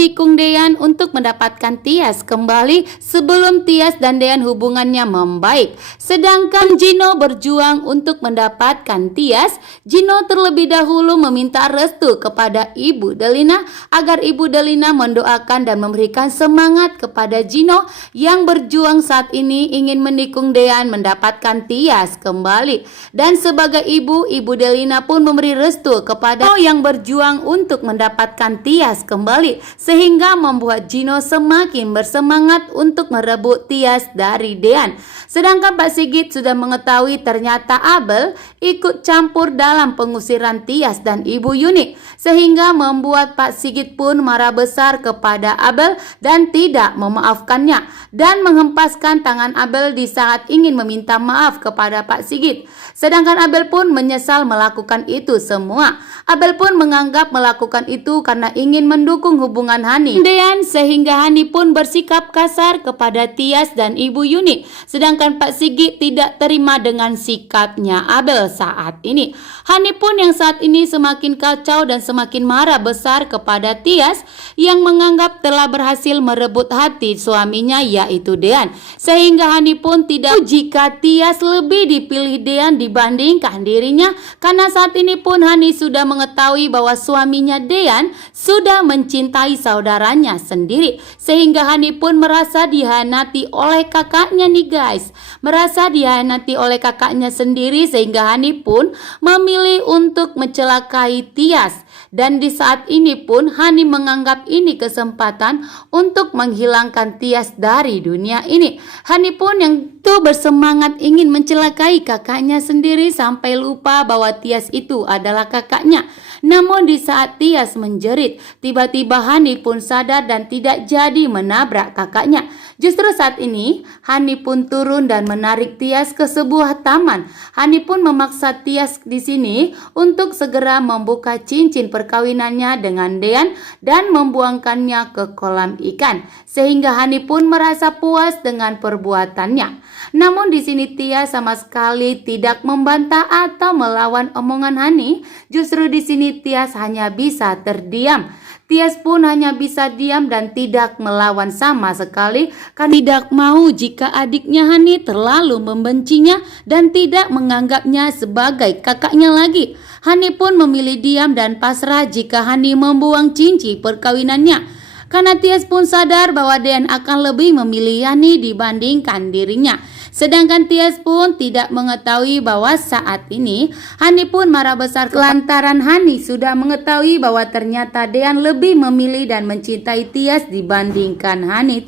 menikung Dean untuk mendapatkan Tias kembali sebelum Tias dan Dean hubungannya membaik. Sedangkan Gino berjuang untuk mendapatkan Tias. Gino terlebih dahulu meminta restu kepada Ibu Delina agar Ibu Delina mendoakan dan memberikan semangat kepada Gino yang berjuang saat ini ingin menikung Dean mendapatkan Tias kembali. Dan sebagai ibu, Ibu Delina pun memberi restu kepada yang berjuang untuk mendapatkan Tias kembali, sehingga membuat Gino semakin bersemangat untuk merebut Tias dari Dean. Sedangkan Pak Sigit sudah mengetahui ternyata Abel ikut campur dalam pengusiran Tias dan Ibu Yuni, sehingga membuat Pak Sigit pun marah besar kepada Abel dan tidak memaafkannya dan menghempaskan tangan Abel di saat ingin meminta maaf kepada Pak Sigit. Sedangkan Abel pun menyesal melakukan itu semua. Abel pun menganggap melakukan itu karena ingin mendukung hubungan Hani Dean, sehingga Hani pun bersikap kasar kepada Tias dan Ibu Yuni. Sedangkan Pak Sigit tidak terima dengan sikapnya Abel saat ini. Hani pun yang saat ini semakin kacau dan semakin marah besar kepada Tias yang menganggap telah berhasil merebut hati suaminya yaitu Dean. Sehingga Hani pun tidak jika Tias lebih dipilih Dean dibandingkan dirinya, karena saat ini pun Hani sudah mengetahui bahwa suaminya Dean sudah mencintai saudaranya sendiri, sehingga Hani pun merasa dihianati oleh kakaknya nih guys, merasa dihianati oleh kakaknya sendiri, sehingga Hani pun memilih untuk mencelakai Tias. Dan di saat ini pun Hani menganggap ini kesempatan untuk menghilangkan Tias dari dunia ini. Hani pun yang tuh bersemangat ingin mencelakai kakaknya sendiri sampai lupa bahwa Tias itu adalah kakaknya. Namun di saat Tias menjerit, tiba-tiba Hani pun sadar dan tidak jadi menabrak kakaknya. Justru saat ini Hani pun turun dan menarik Tias ke sebuah taman. Hani pun memaksa Tias di sini untuk segera membuka cincin perkawinannya dengan Dean dan membuangkannya ke kolam ikan, sehingga Hani pun merasa puas dengan perbuatannya. Namun di sini Tias sama sekali tidak membantah atau melawan omongan Hani. Justru di sini Tias hanya bisa terdiam. Tias pun hanya bisa diam dan tidak melawan sama sekali karena tidak mau jika adiknya Hani terlalu membencinya dan tidak menganggapnya sebagai kakaknya lagi. Hani pun memilih diam dan pasrah jika Hani membuang cincin perkawinannya. Karena Tias pun sadar bahwa Dean akan lebih memilih Hani dibandingkan dirinya. Sedangkan Tias pun tidak mengetahui bahwa saat ini Hani pun marah besar lantaran Hani sudah mengetahui bahwa ternyata Dean lebih memilih dan mencintai Tias dibandingkan Hani.